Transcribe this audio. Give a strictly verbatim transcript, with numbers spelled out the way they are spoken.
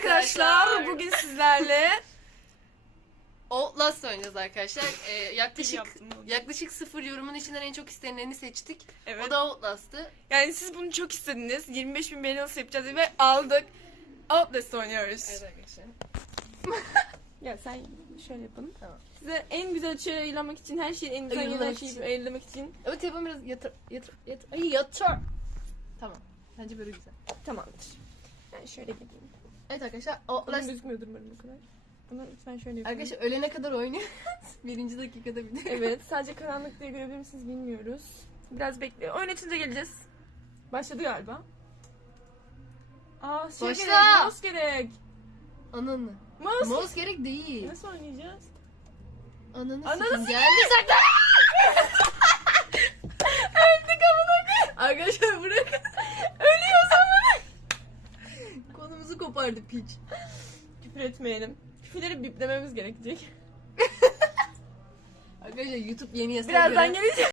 arkadaşlar. Bugün sizlerle Outlast oynayacağız arkadaşlar. Ee, yaklaşık yaptım bunu. yaklaşık sıfır yorumun içinden en çok istenileni seçtik. Evet. O da Outlast'tı. Yani siz bunu çok istediniz. yirmi beş bin beğeni nasıl yapacağız ve aldık. Outlast oynuyoruz. Evet arkadaşlar. Ya sen şöyle yapın. Tamam. Size en güzel şeyi ayırlamak için, her şeyin en güzel gelen Ayırlamak şeyi için. ayırlamak için. Evet telefonu biraz yatır yatır yatır. Ay yatır. Tamam. Bence böyle güzel. Tamamdır. Ben şöyle gideyim. Evet arkadaşlar Bunun Outlast. gözükmüyordur umarım o kadar. Bunu lütfen şöyle yapın. Arkadaşlar ölene kadar oynuyoruz. Birinci dakikada bir Evet, sadece karanlık diye görebilir misiniz bilmiyoruz. Biraz bekle. Oyun içinde geleceğiz. Başladı galiba. Aa, şey Başla! gerek, mouse gerek. Ananı. Mouse. Mouse gerek değil. Nasıl oynayacağız? Ananı Ananı sikim sikim. geldi zaten. Öldük amına. Arkadaşlar bırakın. Ölüyoruz amına. Kolumuzu kopardı piç. Küfür etmeyelim. Küfürleri biplememiz gerekecek. Arkadaşlar YouTube yeni yasaya Birazdan göre geleceğim.